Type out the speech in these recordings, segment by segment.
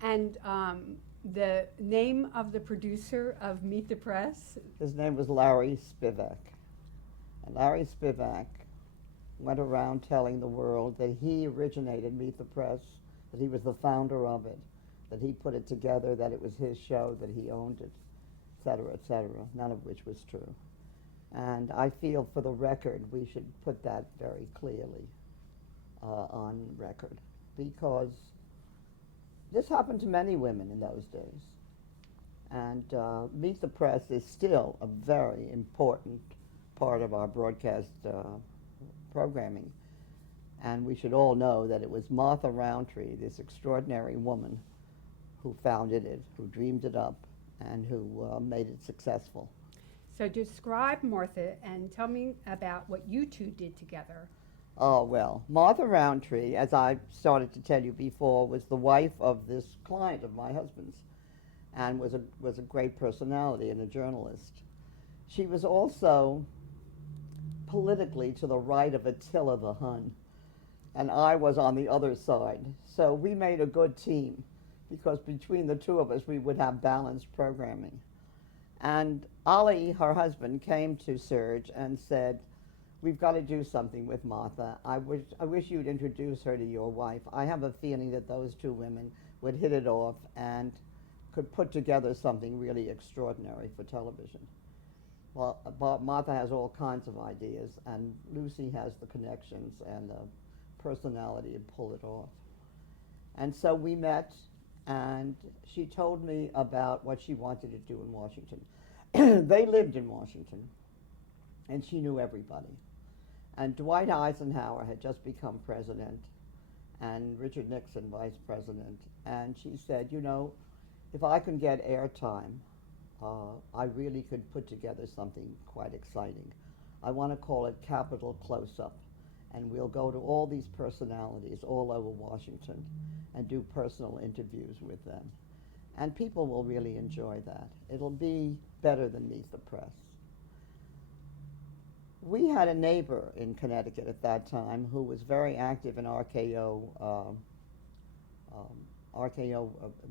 And the name of the producer of Meet the Press? His name was Larry Spivak. And Larry Spivak went around telling the world that he originated Meet the Press, that he was the founder of it, that he put it together, that it was his show, that he owned it, et cetera, none of which was true. And I feel for the record we should put that very clearly on record because this happened to many women in those days. And Meet the Press is still a very important part of our broadcast programming. And we should all know that it was Martha Roundtree, this extraordinary woman, who founded it, who dreamed it up, and who made it successful. So describe Martha and tell me about what you two did together. Oh, well, Martha Roundtree, as I started to tell you before, was the wife of this client of my husband's and was a great personality and a journalist. She was also politically to the right of Attila the Hun, and I was on the other side. So we made a good team because between the two of us, we would have balanced programming. And Ali, her husband, came to Serge and said, we've got to do something with Martha. I wish you'd introduce her to your wife. I have a feeling that those two women would hit it off and could put together something really extraordinary for television. Well, Martha has all kinds of ideas, and Lucy has the connections and the personality to pull it off. And so we met, and she told me about what she wanted to do in Washington. They lived in Washington, and she knew everybody. And Dwight Eisenhower had just become president, and Richard Nixon vice president. And she said, you know, if I can get airtime, I really could put together something quite exciting. I want to call it Capitol Close-Up, and we'll go to all these personalities all over Washington and do personal interviews with them. And people will really enjoy that. It'll be better than Meet the Press. We had a neighbor in Connecticut at that time who was very active in RKO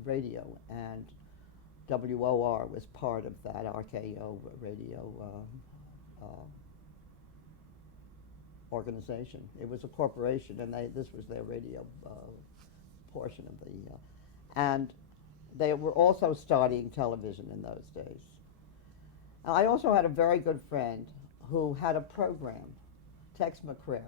radio, and WOR was part of that RKO radio organization. It was a corporation, and this was their radio portion of the. And they were also starting television in those days. I also had a very good friend who had a program, Tex McCrary.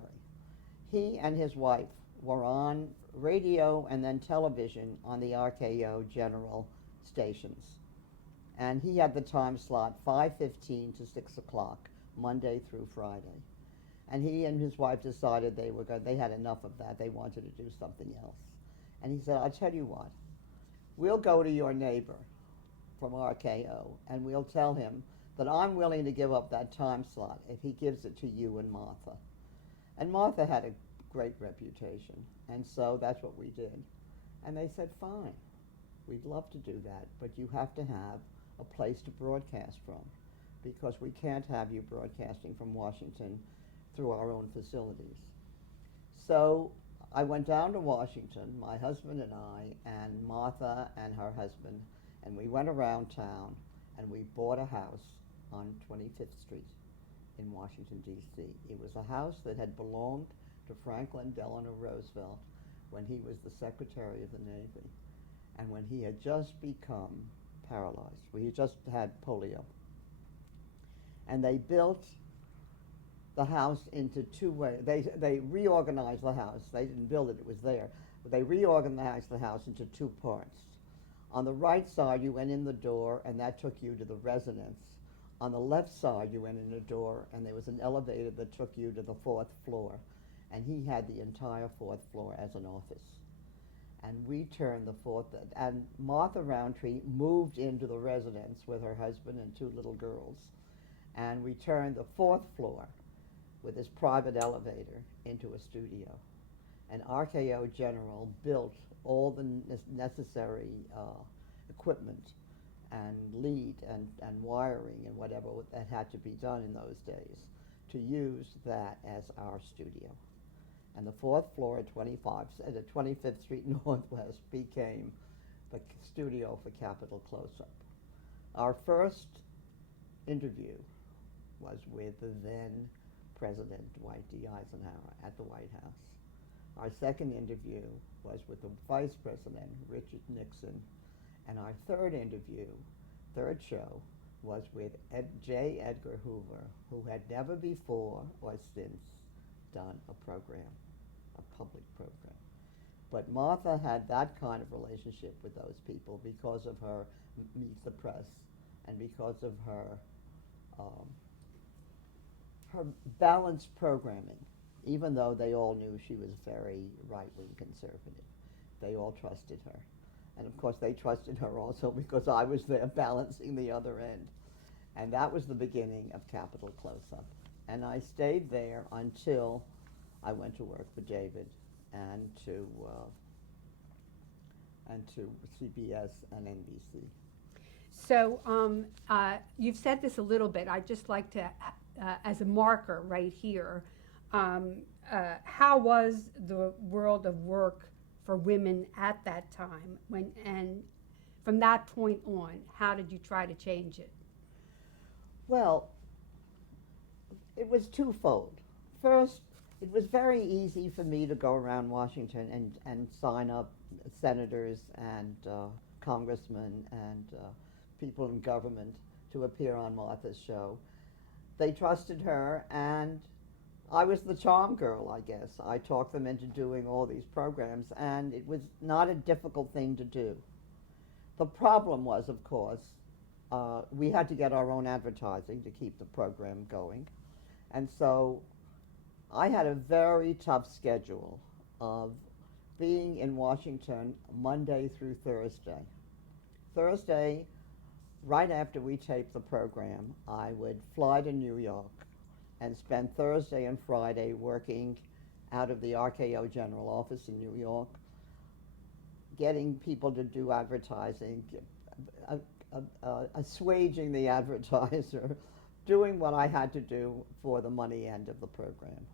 He and his wife were on radio and then television on the RKO General stations. And he had the time slot 5:15 to 6 o'clock, Monday through Friday. And he and his wife decided they had enough of that. They wanted to do something else. And he said, I'll tell you what, we'll go to your neighbor from RKO and we'll tell him that I'm willing to give up that time slot if he gives it to you and Martha. And Martha had a great reputation, and so that's what we did. And they said, fine, we'd love to do that, but you have to have a place to broadcast from, because we can't have you broadcasting from Washington through our own facilities. So I went down to Washington, my husband and I, and Martha and her husband, and we went around town, and we bought a house on 25th Street in Washington, D.C. It was a house that had belonged to Franklin Delano Roosevelt when he was the Secretary of the Navy and when he had just become paralyzed. He just had polio. And they built the house into two ways. They reorganized the house. They didn't build it, it was there. But they reorganized the house into two parts. On the right side, you went in the door, and that took you to the residence. On the left side, you went in a door, and there was an elevator that took you to the fourth floor. And he had the entire fourth floor as an office. And we turned the fourth, and Martha Roundtree moved into the residence with her husband and two little girls. And we turned the fourth floor with this private elevator into a studio. And RKO General built all the necessary equipment and lead and wiring and whatever that had to be done in those days to use that as our studio. And the fourth floor at 25 at 25th Street Northwest became the studio for Capital Close-Up. Our first interview was with the then President Dwight D. Eisenhower at the White House. Our second interview was with the Vice President, Richard Nixon. And our third interview, third show, was with J. Edgar Hoover, who had never before or since done a program, a public program. But Martha had that kind of relationship with those people because of her Meet the Press and because of her her balanced programming, even though they all knew she was very right-wing conservative. They all trusted her. And of course they trusted her also because I was there balancing the other end. And that was the beginning of Capital Close-Up. And I stayed there until I went to work for David and to CBS and NBC. So you've said this a little bit. I'd just like to, as a marker right here, how was the world of work for women at that time? And from that point on, how did you try to change it? Well, it was twofold. First, it was very easy for me to go around Washington and sign up senators and congressmen and people in government to appear on Martha's show. They trusted her, and I was the charm girl, I guess. I talked them into doing all these programs, and it was not a difficult thing to do. The problem was, of course, we had to get our own advertising to keep the program going. And so I had a very tough schedule of being in Washington Monday through Thursday. Thursday, right after we taped the program, I would fly to New York and spend Thursday and Friday working out of the RKO General Office in New York, getting people to do advertising, assuaging the advertiser, doing what I had to do for the money end of the program.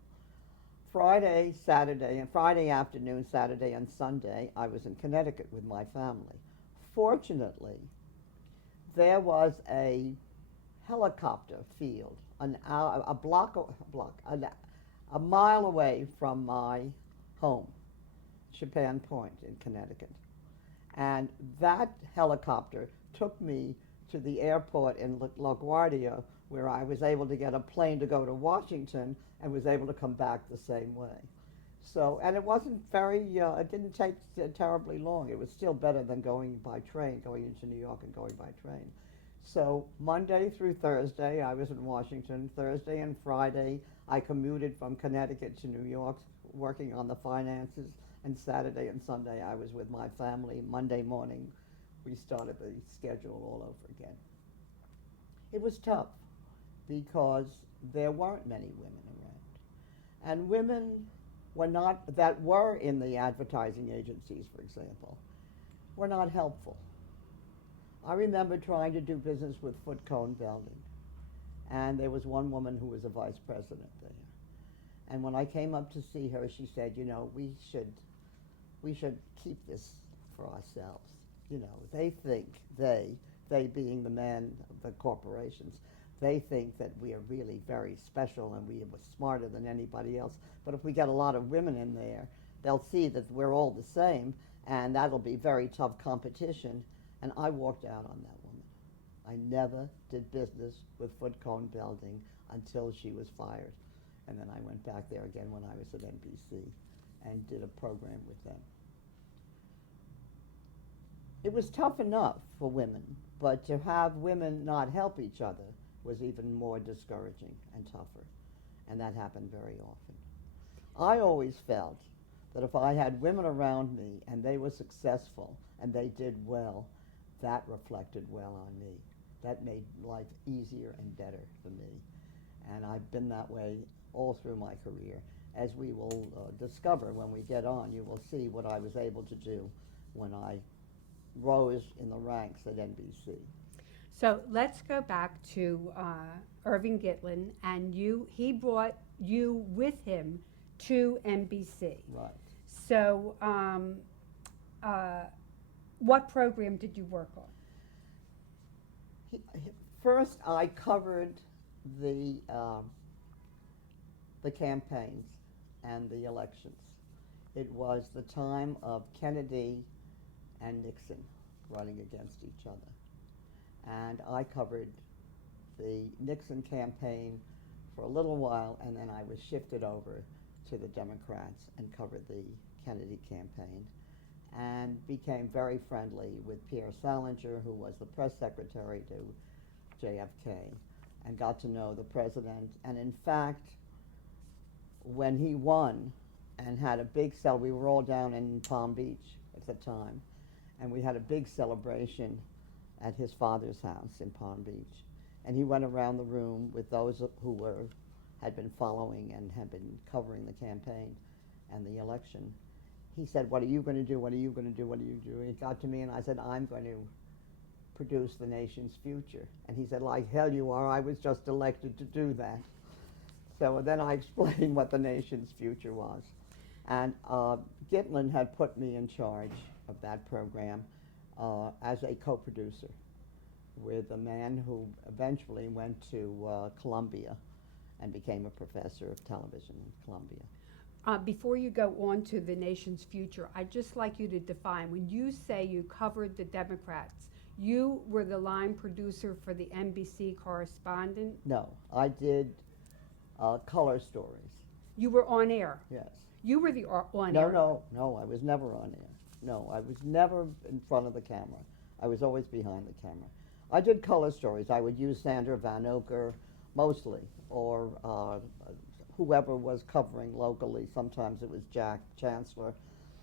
Friday afternoon, Saturday and Sunday, I was in Connecticut with my family. Fortunately, there was a helicopter field a mile away from my home, Chapin Point in Connecticut. And that helicopter took me to the airport in LaGuardia, where I was able to get a plane to go to Washington and was able to come back the same way. So, and it wasn't it didn't take terribly long. It was still better than going by train, going into New York and going by train. So Monday through Thursday, I was in Washington. Thursday and Friday, I commuted from Connecticut to New York, working on the finances. And Saturday and Sunday, I was with my family. Monday morning, we started the schedule all over again. It was tough because there weren't many women around. And women that were in the advertising agencies, for example, were not helpful. I remember trying to do business with Foot Cone Belding, and there was one woman who was a vice president there. And when I came up to see her, she said, you know, we should keep this for ourselves. You know, they think, they being the men of the corporations, they think that we are really very special and we are smarter than anybody else. But if we get a lot of women in there, they'll see that we're all the same, and that'll be very tough competition. And I walked out on that woman. I never did business with Foot Cone Belding until she was fired. And then I went back there again when I was at NBC and did a program with them. It was tough enough for women, but to have women not help each other was even more discouraging and tougher. And that happened very often. I always felt that if I had women around me and they were successful and they did well, that reflected well on me. That made life easier and better for me. And I've been that way all through my career. As we will discover when we get on, you will see what I was able to do when I rose in the ranks at NBC. So let's go back to Irving Gitlin, and he brought you with him to NBC. Right. So what program did you work on? First, I covered the campaigns and the elections. It was the time of Kennedy and Nixon running against each other. And I covered the Nixon campaign for a little while, and then I was shifted over to the Democrats and covered the Kennedy campaign, and became very friendly with Pierre Salinger, who was the press secretary to JFK, and got to know the president. And in fact, when he won and had a big we were all down in Palm Beach at the time, and we had a big celebration at his father's house in Palm Beach. And he went around the room with those who had been following and had been covering the campaign and the election. He said, "What are you going to do? What are you going to do? What are you doing?" He got to me and I said, "I'm going to produce the nation's future." And he said, "Like hell you are, I was just elected to do that." So then I explained what the nation's future was. And Gitlin had put me in charge of that program as a co-producer with a man who eventually went to Columbia and became a professor of television in Columbia. Before you go on to the nation's future, I'd just like you to define, when you say you covered the Democrats, you were the line producer for the NBC correspondent? No, I did color stories. You were on air? Yes. You were the on air? No, I was never on air. No, I was never in front of the camera. I was always behind the camera. I did color stories. I would use Sandra Van Oker mostly, or whoever was covering locally. Sometimes it was Jack Chancellor,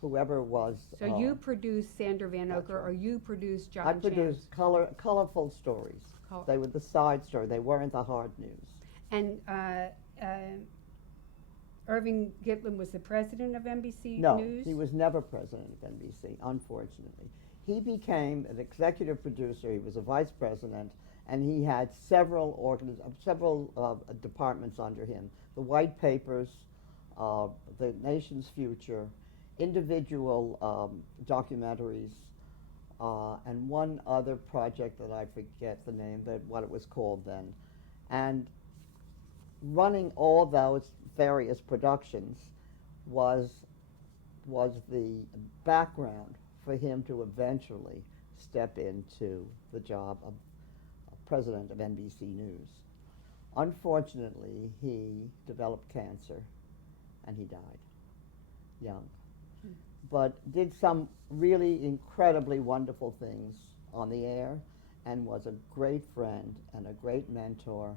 whoever was. So you produced Sandra Van Oker, or you produced John I produced colorful stories. They were the side story. They weren't the hard news. And Irving Gitlin was the president of NBC News? No, he was never president of NBC, unfortunately. He became an executive producer. He was a vice president, and he had several departments under him: the white papers, the nation's future, individual documentaries, and one other project that I forget the name, what it was called then. And running all those various productions was the background for him to eventually step into the job of president of NBC News. Unfortunately, he developed cancer and he died young, but did some really incredibly wonderful things on the air, and was a great friend and a great mentor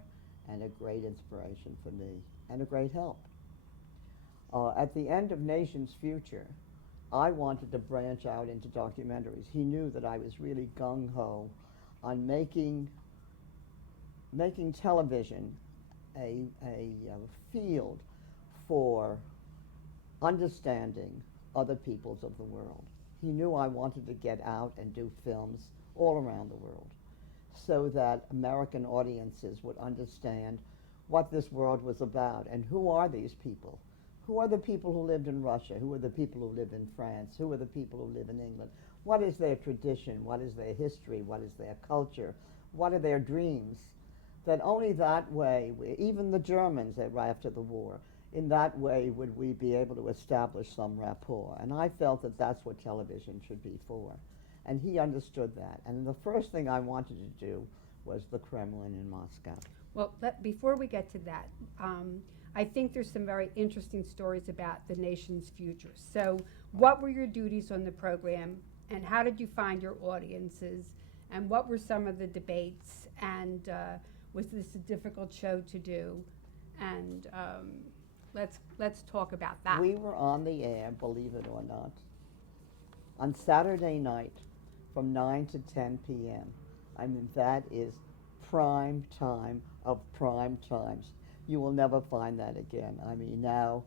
and a great inspiration for me and a great help. At the end of Nation's Future, I wanted to branch out into documentaries. He knew that I was really gung-ho on making television a field for understanding other peoples of the world. He knew I wanted to get out and do films all around the world so that American audiences would understand what this world was about and who are these people. Who are the people who lived in Russia? Who are the people who live in France? Who are the people who live in England? What is their tradition? What is their history? What is their culture? What are their dreams? That only that way, even the Germans right after the war, in that way would we be able to establish some rapport. And I felt that that's what television should be for. And he understood that. And the first thing I wanted to do was the Kremlin in Moscow. Well, before we get to that, I think there's some very interesting stories about the nation's future. So what were your duties on the program, and how did you find your audiences, and what were some of the debates, and was this a difficult show to do? And let's talk about that. We were on the air, believe it or not, on Saturday night from 9 to 10 p.m. I mean, that is prime time of prime times. You will never find that again. I mean, now,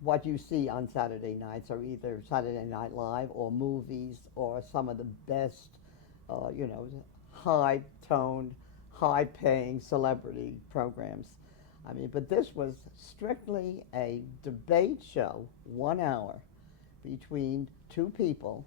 what you see on Saturday nights are either Saturday Night Live or movies or some of the best, high-toned, high-paying celebrity programs. I mean, but this was strictly a debate show, 1 hour, between two people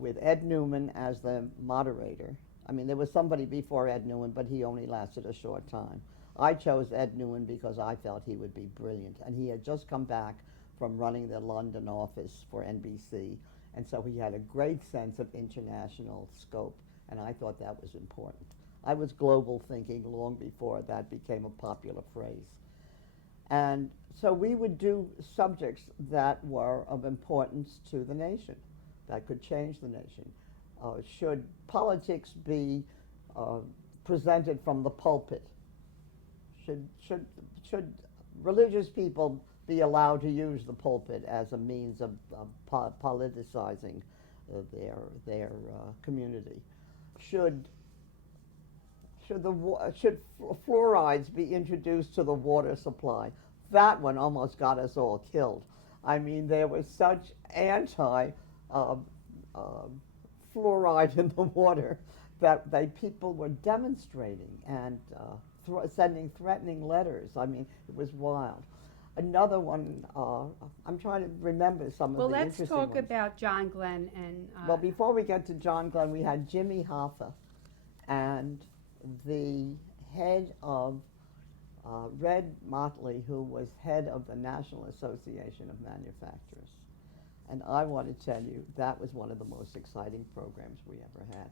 with Ed Newman as the moderator. I mean, there was somebody before Ed Newman, but he only lasted a short time. I chose Ed Newman because I felt he would be brilliant, and he had just come back from running the London office for NBC, and so he had a great sense of international scope, and I thought that was important. I was global thinking long before that became a popular phrase. And so we would do subjects that were of importance to the nation, that could change the nation. Should politics be presented from the pulpit? Should religious people be allowed to use the pulpit as a means of politicizing their community? Should fluorides be introduced to the water supply? That one almost got us all killed. I mean, there was such anti fluoride in the water that people were demonstrating and sending threatening letters. I mean, it was wild. Another one, I'm trying to remember some Well, of the let's interesting talk ones. about John Glenn and. Well, before we get to John Glenn, we had Jimmy Hoffa, and the head of Red Motley, who was head of the National Association of Manufacturers. And I want to tell you, that was one of the most exciting programs we ever had.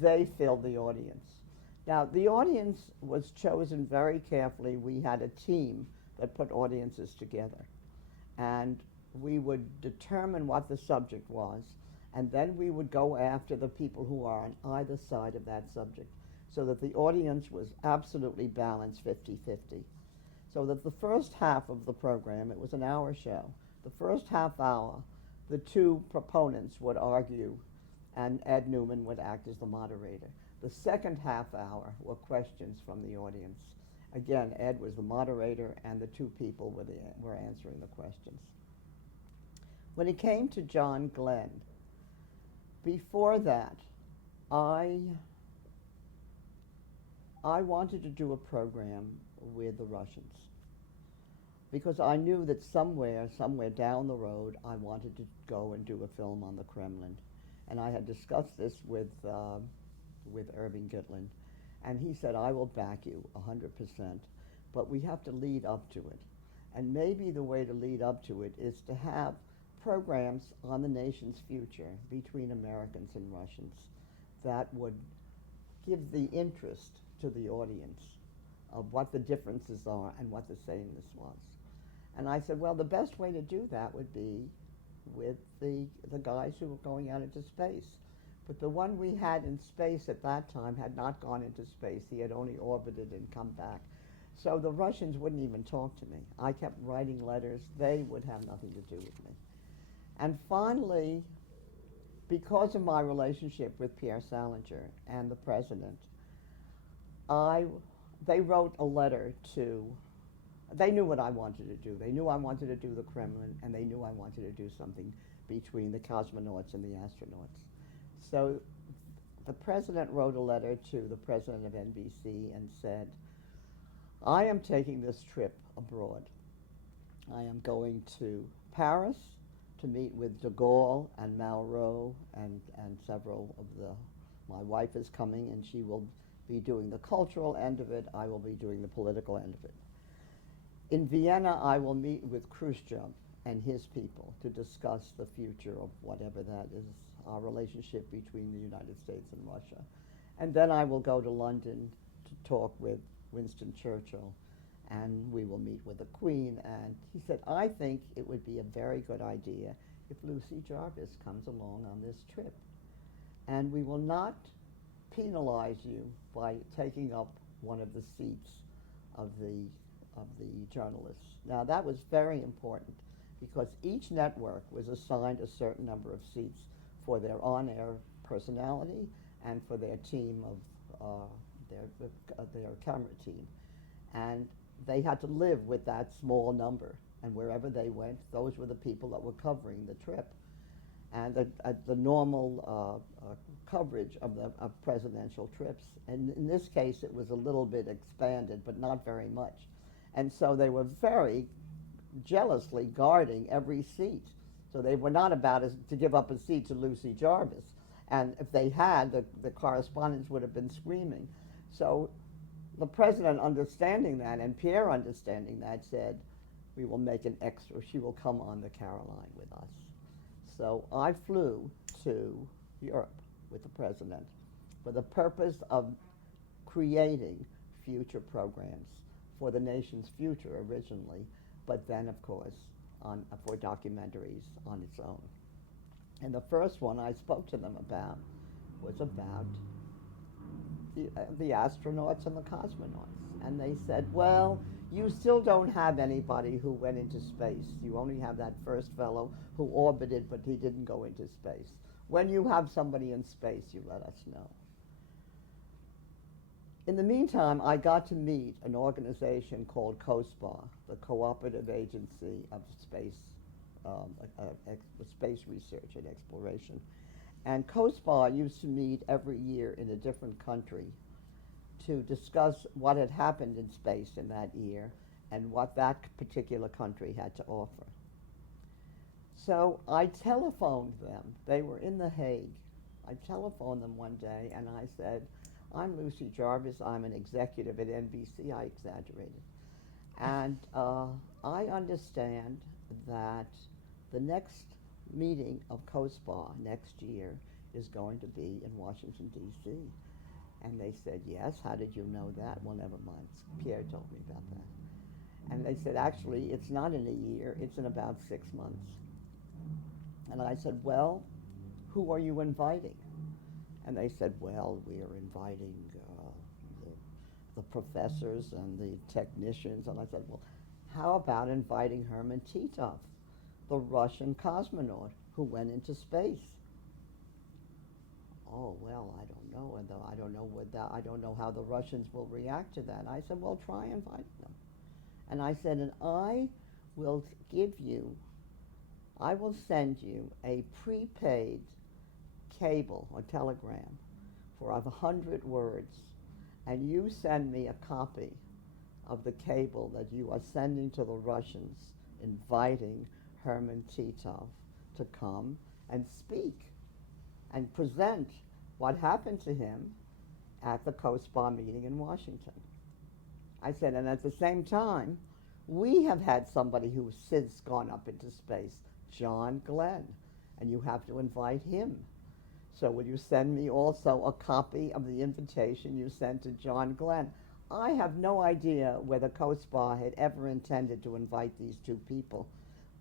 They filled the audience. Now, the audience was chosen very carefully. We had a team that put audiences together. And we would determine what the subject was, and then we would go after the people who are on either side of that subject, so that the audience was absolutely balanced 50-50. So that the first half of the program, it was an hour show, the first half hour, the two proponents would argue, and Ed Newman would act as the moderator. The second half hour were questions from the audience. Again, Ed was the moderator, and the two people were answering the questions. When it came to John Glenn, before that, I wanted to do a program with the Russians, because I knew that somewhere down the road, I wanted to go and do a film on the Kremlin. And I had discussed this with Irving Gitlin, and he said, I will back you 100%, but we have to lead up to it. And maybe the way to lead up to it is to have programs on the nation's future between Americans and Russians that would give the interest to the audience of what the differences are and what the sameness was. And I said, well, the best way to do that would be with the guys who were going out into space. But the one we had in space at that time had not gone into space. He had only orbited and come back. So the Russians wouldn't even talk to me. I kept writing letters. They would have nothing to do with me. And finally, because of my relationship with Pierre Salinger and the president, they wrote a letter to, they knew what I wanted to do. They knew I wanted to do the Kremlin, and they knew I wanted to do something between the cosmonauts and the astronauts. So the president wrote a letter to the president of NBC and said, I am taking this trip abroad. I am going to Paris to meet with de Gaulle and Malraux and several of my wife is coming, and she will be doing the cultural end of it. I will be doing the political end of it. In Vienna, I will meet with Khrushchev and his people to discuss the future of whatever that is, our relationship between the United States and Russia. And then I will go to London to talk with Winston Churchill, and we will meet with the Queen. And he said, I think it would be a very good idea if Lucy Jarvis comes along on this trip. And we will not penalize you by taking up one of the seats of the journalists. Now, that was very important, because each network was assigned a certain number of seats for their on-air personality and for their team of their camera team. And they had to live with that small number. And wherever they went, those were the people that were covering the trip. And the normal coverage of presidential trips. And in this case, it was a little bit expanded, but not very much. And so they were very jealously guarding every seat. So they were not about to give up a seat to Lucy Jarvis. And if they had, the correspondents would have been screaming. So the president, understanding that, and Pierre understanding that, said, we will make an extra. She will come on the Caroline with us. So I flew to Europe with the president for the purpose of creating future programs for the nation's future originally, but then, of course, for documentaries on its own. And the first one I spoke to them about was about the astronauts and the cosmonauts. And they said, well, you still don't have anybody who went into space. You only have that first fellow who orbited, but he didn't go into space. When you have somebody in space, you let us know. In the meantime, I got to meet an organization called COSPAR, the Cooperative Agency of Space, Space Research and Exploration. And COSPAR used to meet every year in a different country to discuss what had happened in space in that year and what that particular country had to offer. So I telephoned them. They were in The Hague. I telephoned them one day and I said, I'm Lucy Jarvis. I'm an executive at NBC. I exaggerated. And I understand that the next meeting of COSPAR next year is going to be in Washington, D.C. And they said, yes. How did you know that? Well, never mind. Pierre told me about that. And they said, actually, it's not in a year. It's in about 6 months. And I said, well, who are you inviting? And they said, well, we are inviting the professors and the technicians. And I said, well, how about inviting Herman Titov, the Russian cosmonaut who went into space? Oh, well, I don't know. And I don't know how the Russians will react to that. I said, well, try inviting them. And I said, and I will send you a prepaid cable or telegram for 100 words, and you send me a copy of the cable that you are sending to the Russians inviting Herman Titov to come and speak and present what happened to him at the COSPAR meeting in Washington. I said, and at the same time, we have had somebody who's since gone up into space, John Glenn, and you have to invite him. So will you send me also a copy of the invitation you sent to John Glenn? I have no idea whether COSPAR had ever intended to invite these two people,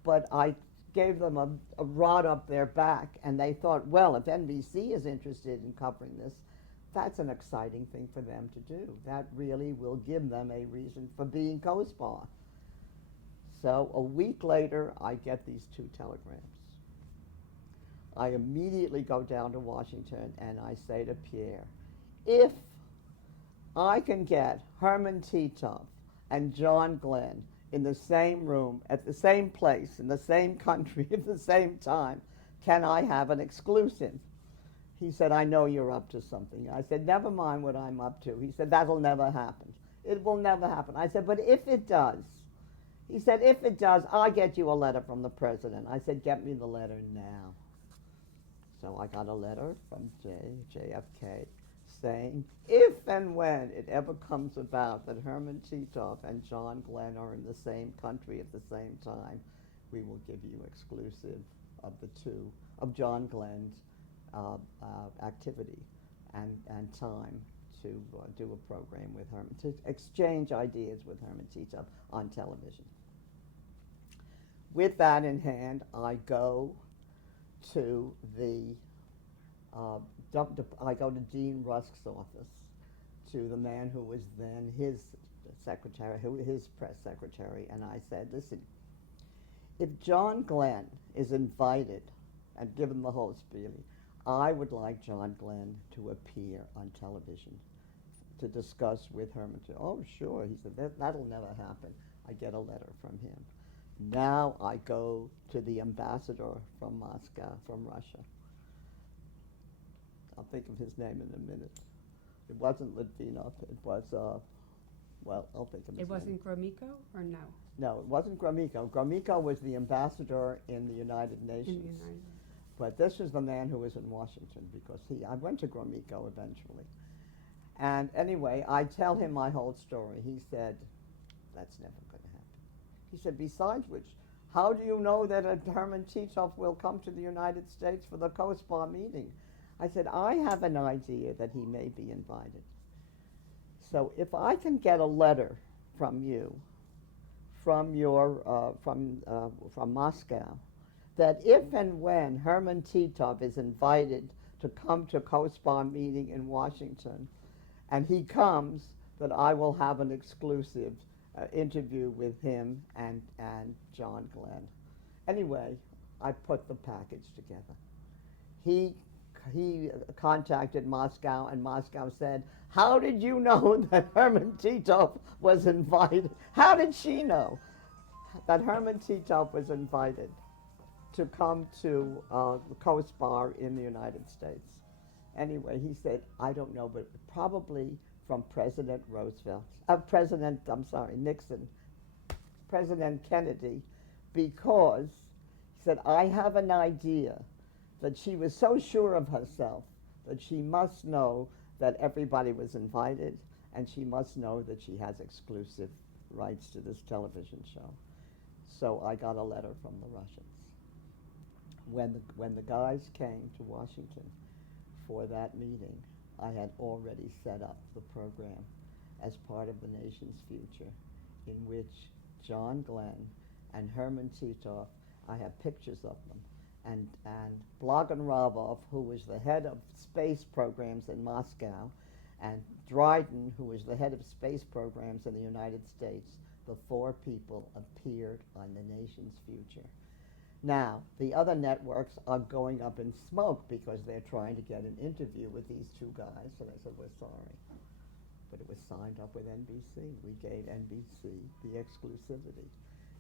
but I gave them a rod up their back, and they thought, well, if NBC is interested in covering this, that's an exciting thing for them to do. That really will give them a reason for being COSPAR. So a week later, I get these two telegrams. I immediately go down to Washington and I say to Pierre, if I can get Herman Titov and John Glenn in the same room, at the same place, in the same country, at the same time, can I have an exclusive? He said, I know you're up to something. I said, never mind what I'm up to. He said, that'll never happen. It will never happen. I said, but if it does, he said, if it does, I'll get you a letter from the president. I said, get me the letter now. So I got a letter from JFK saying, if and when it ever comes about that Herman Titov and John Glenn are in the same country at the same time, we will give you exclusive of John Glenn's activity and time to do a program with Herman, to exchange ideas with Herman Titov on television. With that in hand, I go to I go to Dean Rusk's office, to the man who was then his secretary, his press secretary, and I said, listen, if John Glenn is invited and given the whole spiel, I would like John Glenn to appear on television to discuss with Herman. Oh, sure. He said, that'll never happen. I get a letter from him. Now I go to the ambassador from Moscow, from Russia. I'll think of his name in a minute. It wasn't Litvinov. It was, well, I'll think of his name. It wasn't Gromyko, or no? No, it wasn't Gromyko. Gromyko was the ambassador in the United Nations. In the United. But this is the man who was in Washington because I went to Gromyko eventually. And anyway, I tell him my whole story. He said, that's never going to happen. He said, besides which, how do you know that Herman Titov will come to the United States for the COSPAR meeting? I said, I have an idea that he may be invited. So if I can get a letter from you, from Moscow, that if and when Herman Titov is invited to come to COSPAR meeting in Washington, and he comes, that I will have an exclusive interview with him and John Glenn. Anyway, I put the package together. He contacted Moscow, and Moscow said, how did you know that Herman Titov was invited? How did she know that Herman Titov was invited to come to COSPAR in the United States? Anyway, he said, I don't know, but probably from President Nixon, President Kennedy, because he said, I have an idea that she was so sure of herself that she must know that everybody was invited, and she must know that she has exclusive rights to this television show. So I got a letter from the Russians. When the guys came to Washington for that meeting, I had already set up the program as part of the nation's future, in which John Glenn and Herman Titov, I have pictures of them, and Blagan Ravov, who was the head of space programs in Moscow, and Dryden, who was the head of space programs in the United States, the four people appeared on the nation's future. Now, the other networks are going up in smoke because they're trying to get an interview with these two guys, and I said, we're sorry. But it was signed up with NBC. We gave NBC the exclusivity.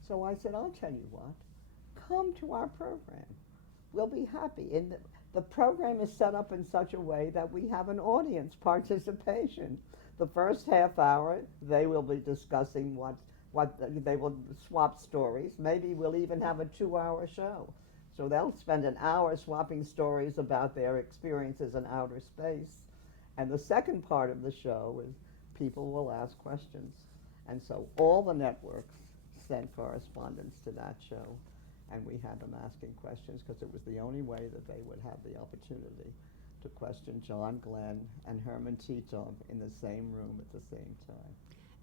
So I said, I'll tell you what, come to our program. We'll be happy. And the program is set up in such a way that we have an audience participation. The first half hour, they will be discussing they will swap stories. Maybe we'll even have a 2-hour show. So they'll spend an hour swapping stories about their experiences in outer space. And the second part of the show is people will ask questions. And so all the networks sent correspondents to that show, and we had them asking questions because it was the only way that they would have the opportunity to question John Glenn and Herman Titov in the same room at the same time.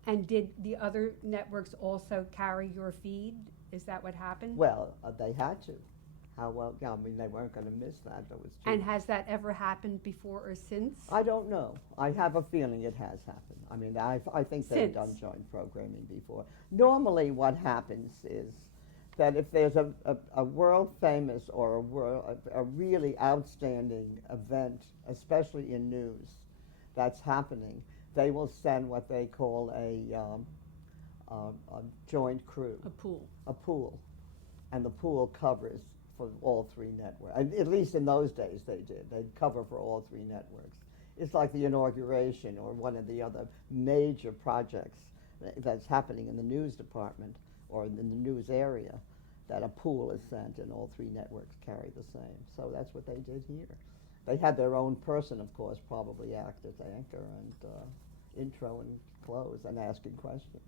And did the other networks also carry your feed? Is that what happened? Well, they had to. How well? Yeah, I mean, they weren't going to miss that. That was true. And has that ever happened before or since? I don't know. I have a feeling it has happened. I mean, I think they've done joint programming before. Normally what happens is that if there's a world famous or a really outstanding event, especially in news, that's happening, they will send what they call a joint crew. A pool. A pool. And the pool covers for all three networks. At least in those days they did. They'd cover for all three networks. It's like the inauguration or one of the other major projects that's happening in the news department or in the news area, that a pool is sent and all three networks carry the same. So that's what they did here. They had their own person, of course, probably act as anchor and intro and close and asking questions.